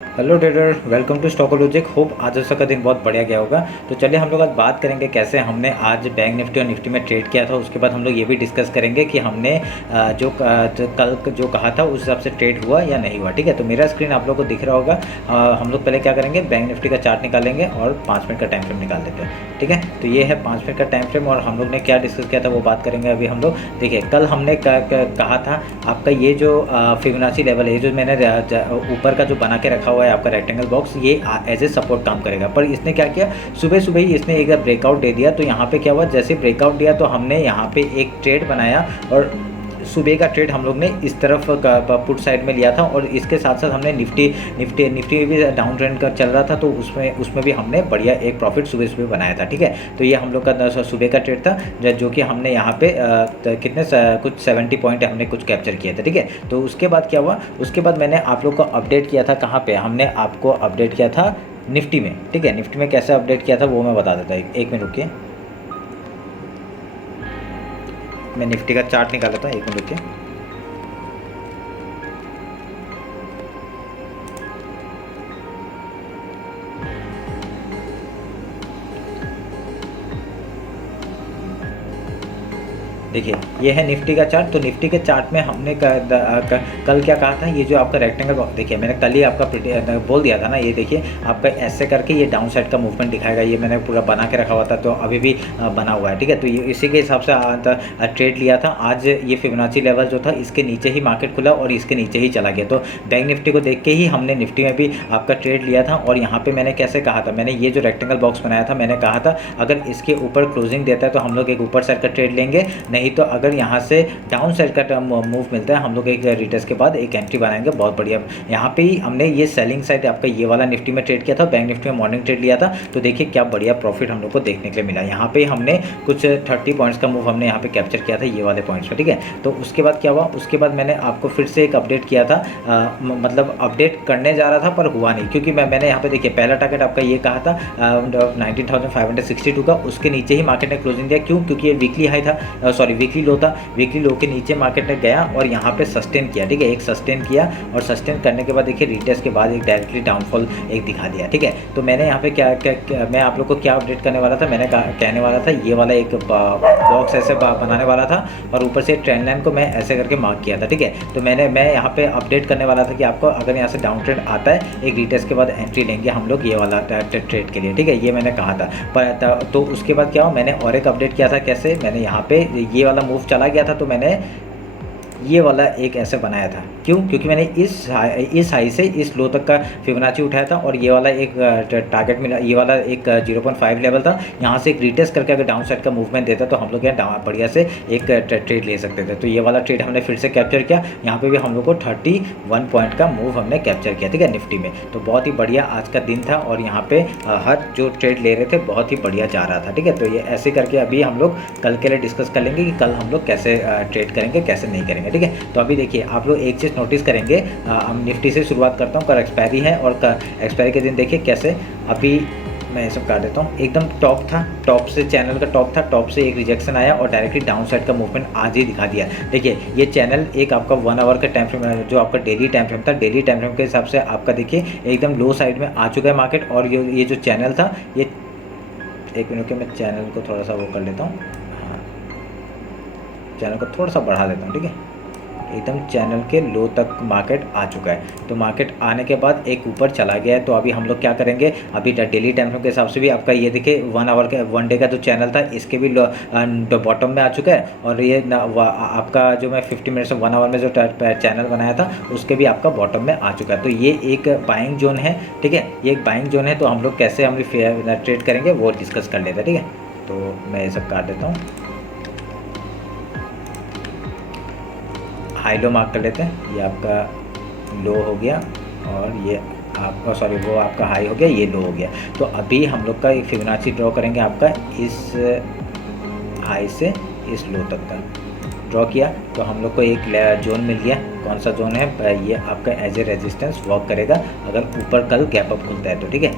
Hello trader, welcome to Stockologic. Hope आज का दिन बहुत बढ़िया गया होगा। तो चलिए हम लोग आज बात करेंगे कैसे हमने आज बैंक निफ्टी और निफ्टी में ट्रेड किया था। उसके बाद हम लोग ये भी डिस्कस करेंगे कि हमने जो कल जो कहा था उस हिसाब से ट्रेड हुआ या नहीं हुआ। ठीक है, तो मेरा स्क्रीन आप लोग को दिख रहा होगा। हम लोग पहले क्या करेंगे, बैंक निफ्टी का चार्ट निकालेंगे और 5 मिनट का टाइम फ्रेम निकाल लेते हैं। ठीक है, तो ये है 5 मिनट का टाइम फ्रेम और हम लोग ने क्या डिस्कस किया था वो बात करेंगे अभी हम लोग। देखिए, कल हमने कहा था आपका ये जो फिबोनाची लेवल है, जो मैंने ऊपर का जो बना के रखा हुआ है आपका रेक्टेंगल बॉक्स, ये एज ए सपोर्ट काम करेगा। पर इसने क्या किया, सुबह सुबह ही इसने एक ब्रेकआउट दे दिया। तो यहाँ पे क्या हुआ, जैसे ब्रेकआउट दिया तो हमने यहाँ पे एक ट्रेड बनाया और सुबह का ट्रेड हम लोग ने इस तरफ पुट साइड में लिया था। और इसके साथ साथ हमने निफ्टी भी डाउन ट्रेंड का चल रहा था, तो उसमें भी हमने बढ़िया एक प्रॉफिट सुबह सुबह बनाया था। ठीक है, तो ये हम लोग का सुबह का ट्रेड था, जो कि हमने यहाँ पे कितने कुछ 70 पॉइंट हमने कुछ कैप्चर किए थे। ठीक है, तो उसके बाद क्या हुआ, उसके बाद मैंने आप लोग को अपडेट किया था। कहाँ पे हमने आपको अपडेट किया था, निफ्टी में। ठीक है, निफ्टी में कैसे अपडेट किया था वो मैं बता देता हूँ। एक मिनट रुकिए, मैं निफ्टी का चार्ट निकाला था, एक मिनट रुकिए। देखिए, ये है निफ्टी का चार्ट। तो निफ्टी के चार्ट में हमने कल क्या कहा था, ये जो आपका रेक्टेंगल बॉक्स, देखिए मैंने कल ही आपका बोल दिया था ना। ये देखिए आपका ऐसे करके ये डाउन साइड का मूवमेंट दिखाएगा। ये मैंने पूरा बना के रखा हुआ था, तो अभी भी बना हुआ है। ठीक है, तो ये इसी के हिसाब से ट्रेड लिया था। आज ये फिबोनाची लेवल जो था इसके नीचे ही मार्केट खुला और इसके नीचे ही चला गया। तो बैंक निफ्टी को देख के ही हमने निफ्टी में भी आपका ट्रेड लिया था। और यहाँ पर मैंने कैसे कहा था, मैंने ये जो रेक्टेंगल बॉक्स बनाया था, मैंने कहा था अगर इसके ऊपर क्लोजिंग देता है तो हम लोग एक ऊपर साइड का ट्रेड लेंगे, नहीं तो अगर यहाँ से डाउन साइड का मूव मिलता है हम लोग एक रिटेस्ट के बाद एक एंट्री बनाएंगे। बहुत बढ़िया। यहाँ पे ही हमने ये सेलिंग साइड आपका ये वाला निफ्टी में ट्रेड किया था, बैंक निफ्टी में मॉर्निंग ट्रेड लिया था। तो देखिए क्या बढ़िया प्रॉफिट हम लोग को देखने के लिए मिला। यहाँ पे हमने कुछ 30 पॉइंट्स का मूव हमने यहाँ पे कैप्चर किया था, ये वाले पॉइंट्स पर। ठीक है, तो उसके बाद क्या हुआ, उसके बाद मैंने आपको फिर से एक अपडेट किया था, मतलब अपडेट करने जा रहा था पर हुआ नहीं, क्योंकि मैंने यहाँ पे देखिए पहला टारगेट आपका ये कहा था 19,562 का, उसके नीचे ही मार्केट ने क्लोजिंग दिया। क्यों, क्योंकि ये वीकली हाई था, सॉरी वीकली लो था। वीकली लो के नीचे मार्केट ने गया और यहाँ पे सस्टेन किया। ठीक है, एक सस्टेन किया और सस्टेन करने के बाद देखिए रिटेस्ट के बाद एक डायरेक्टली डाउनफॉल एक दिखा दिया। ठीक है, तो मैंने यहाँ पे क्या मैं आप लोग को क्या अपडेट करने वाला था, मैंने कहने वाला था ये वाला एक बॉक्स ऐसे बनाने वाला था और ऊपर से ट्रेंड लाइन को मैं ऐसे करके मार्क किया था। ठीक है, तो मैं यहाँ पे अपडेट करने वाला था कि आपको अगर यहाँ से डाउन ट्रेंड आता है, एक रिटेस्ट के बाद एंट्री लेंगे हम लोग ये वाला ट्रेड के लिए। ठीक है, ये मैंने कहा था। पर तो उसके बाद क्या हुआ, मैंने और एक अपडेट किया था। कैसे, मैंने यहाँ पे ये वाला मूव चला गया था तो मैंने ये वाला एक ऐसे बनाया था। क्यों, क्योंकि मैंने इस हाई से इस लो तक का फिबोनाची उठाया था और ये वाला एक टारगेट मिला, ये वाला एक 0.5 लेवल था। यहाँ से एक रिटेस्ट करके अगर डाउन साइड का मूवमेंट देता तो हम लोग यहाँ बढ़िया से एक ट्रेड ले सकते थे। तो ये वाला ट्रेड हमने फिर से कैप्चर किया। यहाँ पे भी हम लोग को 31 पॉइंट का मूव हमने कैप्चर किया। ठीक है, निफ्टी में। तो बहुत ही बढ़िया आज का दिन था और यहाँ पे हर जो ट्रेड ले रहे थे बहुत ही बढ़िया जा रहा था। ठीक है, तो ये ऐसे करके अभी हम लोग कल के लिए डिस्कस कर लेंगे कि कल हम लोग कैसे ट्रेड करेंगे, कैसे नहीं करेंगे। ठीक है, तो अभी देखिए आप लोग एक चीज़ नोटिस करेंगे, हम निफ्टी से शुरुआत करता हूँ। कल एक्सपायरी है और एक्सपायरी के दिन देखिए कैसे अभी मैं ये सब कर देता हूँ। एकदम टॉप था, टॉप से चैनल का टॉप था, टॉप से एक रिजेक्शन आया और डायरेक्टली डाउन साइड का मूवमेंट आज ही दिखा दिया। देखिए ये चैनल एक आपका 1 आवर का टाइम फ्रेम, जो आपका डेली टाइम फ्रेम था, डेली टाइम फ्रेम के हिसाब से आपका देखिए एकदम लो साइड में आ चुका है मार्केट। और ये जो चैनल था, ये एक मिनट के मैं चैनल को थोड़ा सा वो कर लेता हूँ, हाँ चैनल को थोड़ा सा बढ़ा देता हूँ। ठीक है, एकदम चैनल के लो तक मार्केट आ चुका है। तो मार्केट आने के बाद एक ऊपर चला गया है। तो अभी हम लोग क्या करेंगे, अभी डेली टाइम फ्रेम के हिसाब से भी आपका ये देखिए 1 आवर का 1 डे का जो चैनल था इसके भी बॉटम में आ चुका है। और ये आपका जो मैं 50 मिनट से 1 आवर में जो चैनल बनाया था उसके भी आपका बॉटम में आ चुका है। तो ये एक बाइंग जोन है। ठीक है, ये एक बाइंग जोन है। तो हम लोग कैसे हम ट्रेड करेंगे वो डिस्कस कर लेते हैं। ठीक है, तो मैं ये सब काट देता हूँ। हाई लो मार्क कर लेते हैं। ये आपका लो हो गया और ये आपका, सॉरी वो आपका हाई हो गया, ये लो हो गया। तो अभी हम लोग का एक फिबोनाची ड्रॉ करेंगे आपका इस हाई से इस लो तक का ड्रॉ किया। तो हम लोग को एक जोन मिल गया। कौन सा जोन है, ये आपका एज ए रेजिस्टेंस वर्क करेगा अगर ऊपर कल गैप अप खुलता है तो। ठीक है,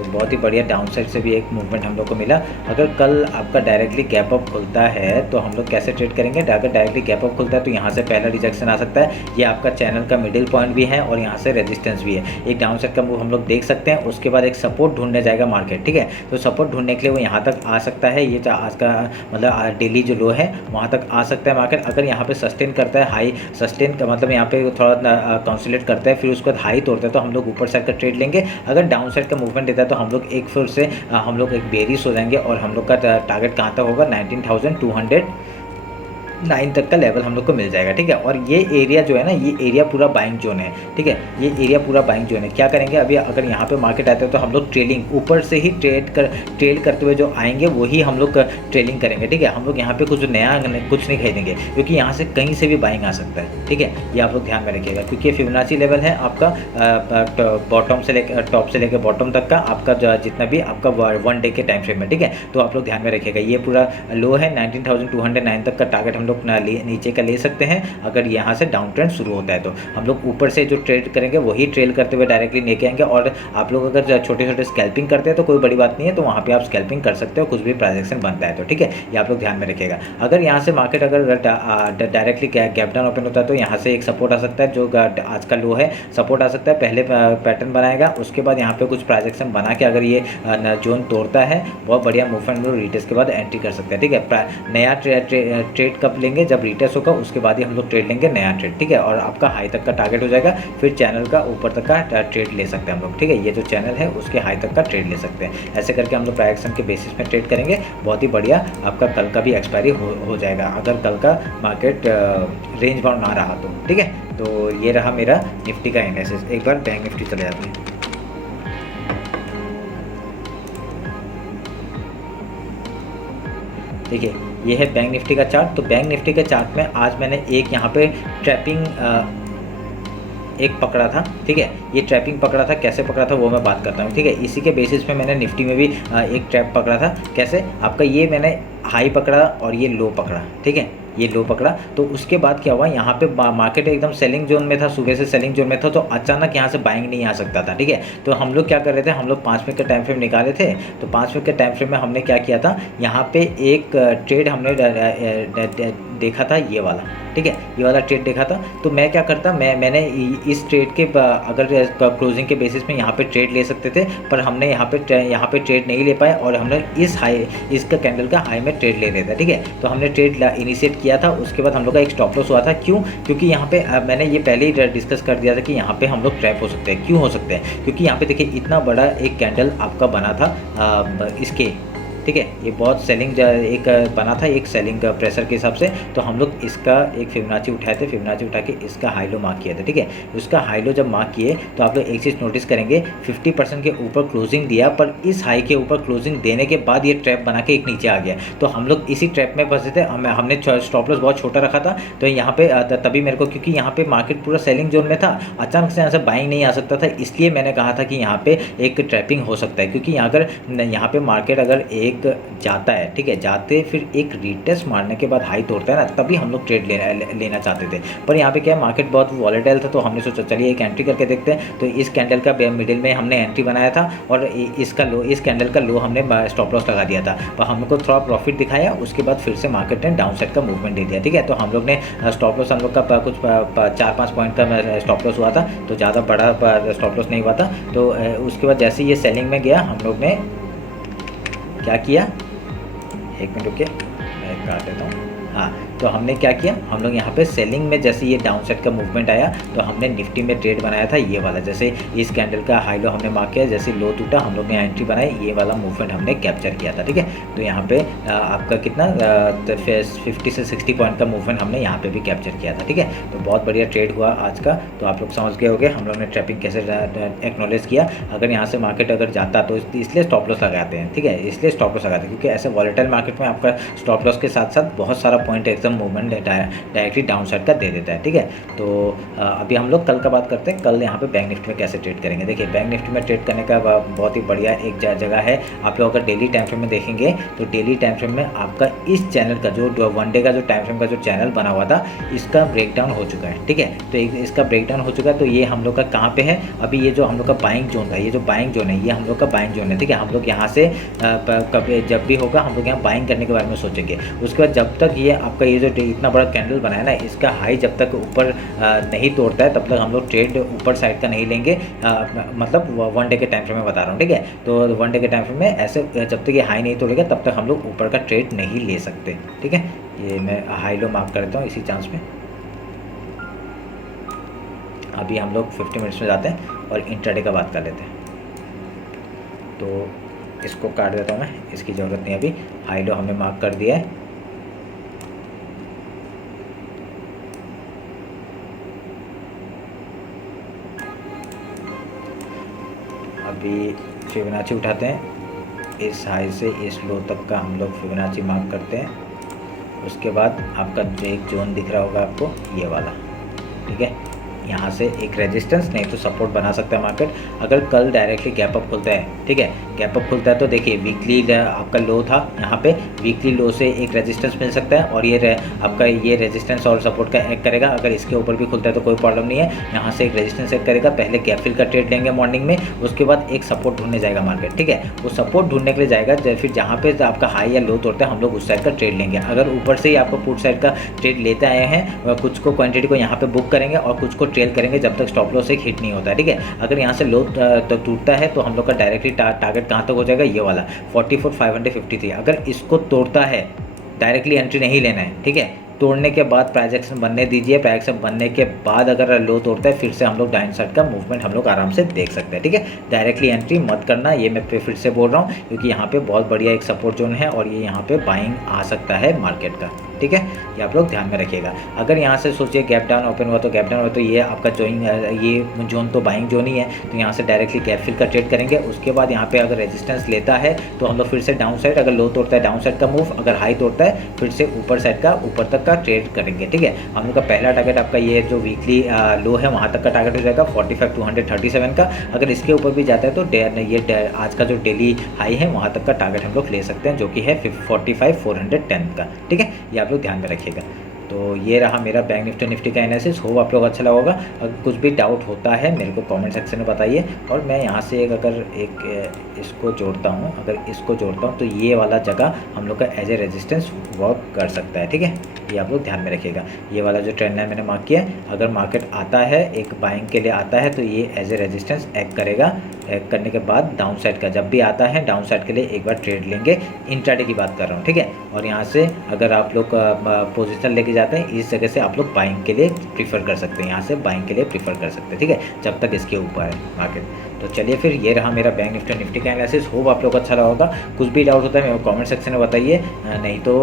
तो बहुत ही बढ़िया डाउन साइड से भी एक मूवमेंट हम लोग को मिला। अगर कल आपका डायरेक्टली गैप अप खुलता है तो हम लोग कैसे ट्रेड करेंगे, अगर डायरेक्टली गैप अप खुलता है तो यहाँ से पहला रिजेक्शन आ सकता है, ये आपका चैनल का मिडिल पॉइंट भी है और यहाँ से रेजिस्टेंस भी है। एक डाउन साइड का मूव हम लोग देख सकते हैं, उसके बाद एक सपोर्ट ढूंढने जाएगा मार्केट, ठीक है। तो सपोर्ट ढूंढने के लिए वो यहाँ तक आ सकता है, ये आज का मतलब डेली जो लो है वहाँ तक आ सकता है मार्केट। अगर यहाँ पे सस्टेन करता है, हाई सस्टेन का मतलब यहाँ पे थोड़ा कंसोलिडेट करता है, फिर उसके बाद हाई तोड़ता है, तो हम लोग ऊपर साइड का ट्रेड लेंगे। अगर डाउन साइड का मूवमेंट देता है तो हम लोग एक फिर से हम लोग एक बेरिश हो जाएंगे और हम लोग का टारगेट कहाँ तक होगा, 19,209 तक का लेवल हम लोग को मिल जाएगा, ठीक है। और ये एरिया जो है ना, ये एरिया पूरा बाइंग जोन है, ठीक है। ये एरिया पूरा बाइंग जोन है। क्या करेंगे अभी, अगर यहाँ पे मार्केट आते हैं तो हम लोग ट्रेलिंग ऊपर से ही ट्रेड करते हुए जो आएंगे वही हम लोग ट्रेलिंग करेंगे, ठीक है। हम लोग यहाँ पे कुछ नया कुछ नहीं खरीदेंगे क्योंकि यहाँ से कहीं से भी बाइंग आ सकता है, ठीक है। ये आप लोग ध्यान में रखिएगा क्योंकि ये फिबोनाची लेवल है आपका बॉटम से लेकर टॉप से लेकर बॉटम तक का आपका जितना भी आपका 1 डे के टाइम फ्रेम में, ठीक है। तो आप लोग ध्यान में रखिएगा, ये पूरा लो है 19,209 तक का टारगेट हम लोग नीचे का ले सकते हैं। अगर यहाँ से डाउन ट्रेंड शुरू होता है तो हम लोग ऊपर से जो ट्रेड करेंगे वही ट्रेल करते हुए डायरेक्टली लेके आएंगे। और आप लोग अगर छोटे छोटे स्कैल्पिंग करते हैं तो कोई बड़ी बात नहीं है, तो वहाँ पे आप स्कैल्पिंग कर सकते हो, कुछ भी ट्रांजेक्शन बनता है तो, ठीक है। ये आप लोग ध्यान में रखिएगा। अगर यहाँ से मार्केट अगर डायरेक्टली गैप डाउन ओपन होता है तो यहाँ से एक सपोर्ट आ सकता है, जो आज का लो है सपोर्ट आ सकता है। पहले पैटर्न बनाएगा, उसके बाद यहाँ पे कुछ ट्रांजेक्शन बना के अगर ये जोन तोड़ता है, बहुत बढ़िया मूवमेंट में रिटेस्ट के बाद एंट्री कर सकते हैं, ठीक है। नया ट्रेड कब लेंगे, जब रिटेस्ट होगा उसके बाद ही हम लोग ट्रेड लेंगे नया ट्रेड, ठीक है। और आपका हाई तक का टारगेट हो जाएगा, फिर चैनल का ऊपर तक का ट्रेड ले सकते हैं हम लोग, ठीक है। ये जो चैनल है उसके हाई तक का ट्रेड ले सकते हैं। ऐसे करके हम लोग प्राइस के बेसिस में ट्रेड करेंगे। बहुत ही बढ़िया आपका कल का भी एक्सपायरी हो जाएगा, अगर कल का मार्केट रेंज बाउंड ना रहा तो, ठीक है। तो ये रहा मेरा निफ्टी का एनालिसिस। एक बार बैंक निफ्टी चले जाते हैं। देखिए ये है बैंक निफ्टी का चार्ट। तो बैंक निफ्टी के चार्ट में आज मैंने एक यहाँ पे ट्रैपिंग एक पकड़ा था, ठीक है। ये ट्रैपिंग पकड़ा था, कैसे पकड़ा था वो मैं बात करता हूँ, ठीक है। इसी के बेसिस पे मैंने निफ्टी में भी एक ट्रैप पकड़ा था। कैसे, आपका ये मैंने हाई पकड़ा और ये लो पकड़ा, ठीक है। ये लो पकड़ा तो उसके बाद क्या हुआ, यहाँ पे मार्केट एकदम सेलिंग जोन में था, सुबह से सेलिंग जोन में था, तो अचानक यहाँ से बाइंग नहीं आ सकता था, ठीक है। तो हम लोग क्या कर रहे थे, हम लोग 5 मिनट का टाइम फ्रेम निकाले थे। तो 5 मिनट के टाइम फ्रेम में हमने क्या किया था, यहाँ पे एक ट्रेड हमने देखा था, ये वाला, ठीक है। ये वाला ट्रेड देखा था। तो मैं क्या करता, मैंने इस ट्रेड के अगर क्लोजिंग के बेसिस में यहाँ पे ट्रेड ले सकते थे, पर हमने यहाँ पे ट्रेड नहीं ले पाए और हमने इसका कैंडल का हाई में ट्रेड ले रहे थे, ठीक है। तो हमने ट्रेड इनिशिएट किया था। उसके बाद हम लोग का एक स्टॉप लॉस हुआ था। क्यों, क्योंकि यहाँ पे मैंने ये पहले ही डिस्कस कर दिया था कि यहाँ पे हम लोग ट्रैप हो सकते हैं। क्यों हो सकते हैं, क्योंकि यहाँ पे देखिए इतना बड़ा एक कैंडल आपका बना था इसके, ठीक है। ये बहुत सेलिंग एक बना था, एक सेलिंग प्रेशर के हिसाब से। तो हम लोग इसका एक फिबोनाची उठाए थे, फिबोनाची उठा के इसका हाई लो मार्क किया था, ठीक है। उसका हाई लो जब मार्क किए तो आप लोग एक चीज़ नोटिस करेंगे, 50% के ऊपर क्लोजिंग दिया, पर इस हाई के ऊपर क्लोजिंग देने के बाद ये ट्रैप बना के एक नीचे आ गया। तो हम लोग इसी ट्रैप में फंसे थे। हमने स्टॉप लॉस बहुत छोटा रखा था। तो यहाँ पे तभी मेरे को, क्योंकि यहाँ पे मार्केट पूरा सेलिंग जोन में था, अचानक से यहाँ से बाइंग नहीं आ सकता था, इसलिए मैंने कहा था कि यहाँ पे एक ट्रैपिंग हो सकता है। क्योंकि अगर यहाँ पे मार्केट अगर एक जाता है, ठीक है, जाते फिर एक रीटेस्ट मारने के बाद हाई तोड़ता है ना, तभी हम लोग ट्रेड लेना चाहते थे। पर यहाँ पे क्या है, मार्केट बहुत वॉलेटाइल था, तो हमने सोचा चलिए एक एंट्री करके देखते हैं। तो इस कैंडल का मिडिल में हमने एंट्री बनाया था और इसका लो, इस कैंडल का लो हमने स्टॉप लॉस लगा दिया था। पर हमको थोड़ा प्रॉफिट दिखाया, उसके बाद फिर से मार्केट ने डाउन साइड का मूवमेंट दे दिया, ठीक है। तो हम लोग ने स्टॉप लॉस, हम लोग का कुछ 4-5 पॉइंट का स्टॉप लॉस हुआ था, तो ज़्यादा बड़ा स्टॉप लॉस नहीं हुआ था। तो उसके बाद जैसे ये सेलिंग में गया, हम लोग ने क्या किया, एक मिनट रुकिए मैं काट देता हूँ। हाँ, तो हमने क्या किया, हम लोग यहाँ पे सेलिंग में जैसे ये डाउन साइड का मूवमेंट आया तो हमने निफ्टी में ट्रेड बनाया था ये वाला। जैसे इस कैंडल का हाई लो हमने मार्क किया, जैसे लो टूटा हम लोग ने एंट्री बनाई, ये वाला मूवमेंट हमने कैप्चर किया था, ठीक है। तो यहाँ पे आपका कितना 50 से 60 पॉइंट का मूवमेंट हमने यहाँ पे भी कैप्चर किया था, ठीक है। तो बहुत बढ़िया ट्रेड हुआ आज का। तो आप लोग समझ गए होंगे हम लोग ने ट्रैपिंग कैसे एक्नॉलेज किया। अगर यहाँ से मार्केट अगर जाता तो इसलिए स्टॉप लॉस लगाते हैं, ठीक है, इसलिए स्टॉप लॉस लगाते हैं, क्योंकि ऐसे वॉलेटाइल मार्केट में आपका स्टॉप लॉस के साथ साथ बहुत सारा पॉइंट एकदम का मूवमेंट डायरेक्टली डाउन साइड का दे देता है। ठीक है, तो अभी हम लोग कल का बात करते हैं। कल यहाँ पे बैंक निफ्टी में कैसे ट्रेड करेंगे। देखिए बैंक निफ्टी में ट्रेड करने का बहुत ही बढ़िया एक जगह है। आप लोग अगर डेली टाइम फ्रेम में देखेंगे तो डेली टाइम फ्रेम में आपका इस चैनल का जो वन डे का जो टाइम फ्रेम का जो चैनल बना हुआ था, इसका ब्रेकडाउन हो चुका है। ठीक है, तो इसका ब्रेकडाउन हो चुका है। तो ये हम लोग का कहाँ पे है अभी, ये जो हम लोग का बाइंग जोन था, ये जो बाइंग जोन है ये हम लोग का बाइंग जोन है। ठीक है, हम लोग यहाँ से कभी जब भी होगा हम लोग यहाँ बाइंग करने के बारे में सोचेंगे। उसके बाद जब तक ये आपका ये जो इतना बड़ा कैंडल बना है ना, इसका हाई जब तक ऊपर नहीं तोड़ता है तब तक हम लोग ट्रेड ऊपर साइड का नहीं लेंगे। मतलब वन डे के टाइम फ्रेम में बता रहा हूँ। ठीक है, तो वन डे के टाइम फ्रेम में ऐसे जब तक ये हाई नहीं तोड़ेगा तब तक हम लोग ऊपर का ट्रेड नहीं ले सकते। ठीक है, ये मैं हाई लो मार्क कर देता हूँ इसी चांस में। अभी हम लोग 50 मिनट्स में जाते हैं और इंट्राडे का बात कर लेते हैं। तो इसको काट देता हूँ मैं, इसकी ज़रूरत नहीं अभी। हाई लो हमने मार्क कर दिया है। अभी फिबोनाची उठाते हैं, इस हाई से इस लो तक का हम लोग फिबोनाची मार्क करते हैं। उसके बाद आपका जो एक जोन दिख रहा होगा आपको, ये वाला। ठीक है, यहाँ से एक रेजिस्टेंस नहीं तो सपोर्ट बना सकता है मार्केट अगर कल डायरेक्टली गैप अप खुलता है। ठीक है, गैप अप खुलता है तो देखिए वीकली आपका लो था, यहाँ पे वीकली लो से एक रेजिस्टेंस मिल सकता है और ये आपका ये रेजिस्टेंस और सपोर्ट का एक्ट करेगा। अगर इसके ऊपर भी खुलता है तो कोई प्रॉब्लम नहीं है, यहाँ से एक रेजिस्टेंस एक्ट करेगा। पहले गैप फिल का ट्रेड लेंगे मॉर्निंग में, उसके बाद एक सपोर्ट ढूंढने जाएगा मार्केट। ठीक है, वो सपोर्ट ढूंढने के लिए जाएगा, फिर जहाँ पे आपका हाई या लो तोड़ता है हम लोग उस साइड का ट्रेड लेंगे। अगर ऊपर से ही आपको पुट साइड का ट्रेड लेते आए हैं, कुछ को क्वांटिटी को यहाँ पे बुक करेंगे और कुछ को ट्रेल करेंगे जब तक स्टॉप लॉस एक हिट नहीं होता है। ठीक है, अगर यहाँ से लो तो टूटता है तो हम लोग का डायरेक्टली टारगेट कहाँ तक हो जाएगा, ये वाला 44,553। अगर इसको तोड़ता है डायरेक्टली एंट्री नहीं लेना है। ठीक है, तोड़ने के बाद प्राइस एक्शन बनने दीजिए। प्राइस एक्शन बनने के बाद अगर लो तोड़ता है फिर से हम लोग डाउन साइड का मूवमेंट हम लोग आराम से देख सकते हैं। ठीक है, डायरेक्टली एंट्री मत करना, ये मैं फिर से बोल रहा हूँ क्योंकि यहाँ पे बहुत बढ़िया एक सपोर्ट जोन है और ये यहाँ पे बाइंग आ सकता है मार्केट का। ठीक है, ये आप लोग ध्यान में रखिएगा। अगर यहाँ से सोचिए गैप डाउन ओपन हुआ तो गैप डाउन हुआ तो ये आपका ये जोन तो बाइंग जोन ही है, तो यहाँ से डायरेक्टली गैप फिल का ट्रेड करेंगे। उसके बाद यहाँ पे अगर रेजिस्टेंस लेता है तो हम लोग फिर से डाउन साइड, अगर लो तोड़ता है डाउन साइड का मूव, अगर हाई तोड़ता है फिर से ऊपर साइड का ऊपर तक का ट्रेड करेंगे। ठीक है, हम लोग का पहला टारगेट आपका ये जो वीकली लो है वहाँ तक का टारगेट हो जाएगा 45,237 का। अगर इसके ऊपर भी जाता है तो ये आज का जो डेली हाई है वहाँ तक का टारगेट हम लोग ले सकते हैं जो कि है 45,410 का। ठीक है, ये आप लोग ध्यान में रखिएगा। तो ये रहा मेरा बैंक निफ्टी का एनालिसिस। होप आप लोग अच्छा लगा होगा। अगर कुछ भी डाउट होता है मेरे को कमेंट सेक्शन में बताइए। और मैं यहाँ से इसको जोड़ता हूँ, अगर इसको जोड़ता हूँ तो ये वाला जगह हम लोग का एज ए रेजिस्टेंस वर्क कर सकता है। ठीक है, ये आप लोग ध्यान में रखिएगा। ये वाला जो ट्रेंड लाइन मैंने मार्क किया है, अगर मार्केट आता है एक बाइंग के लिए आता है तो ये एज ए रेजिस्टेंस एक्ट करेगा। एक्ट करने के बाद डाउन साइड का जब भी आता है डाउन साइड के लिए एक बार ट्रेड लेंगे। इंट्राडे की बात कर रहा हूँ। ठीक है, और यहाँ से अगर आप लोग पोजिशन लेके जाते हैं इस जगह से आप लोग बाइंग के लिए प्रीफर कर सकते हैं, यहाँ से बाइंग के लिए प्रीफर कर सकते हैं। ठीक है, जब तक इसके ऊपर है मार्केट। तो चलिए फिर ये रहा मेरा बैंक निफ्टी का एनालिसिस। होप आप लोग अच्छा लगा होगा। कुछ भी डाउट होता है मेरे को कमेंट सेक्शन में बताइए, नहीं तो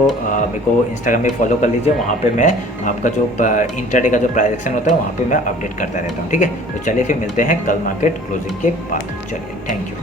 मेरे को इंस्टाग्राम में फॉलो कर लीजिए। वहाँ पे मैं आपका जो इंट्राडे का जो प्राइस एक्शन होता है वहाँ पे मैं अपडेट करता रहता हूँ। ठीक है, तो चलिए फिर मिलते हैं कल मार्केट क्लोजिंग के बाद। चलिए, थैंक यू।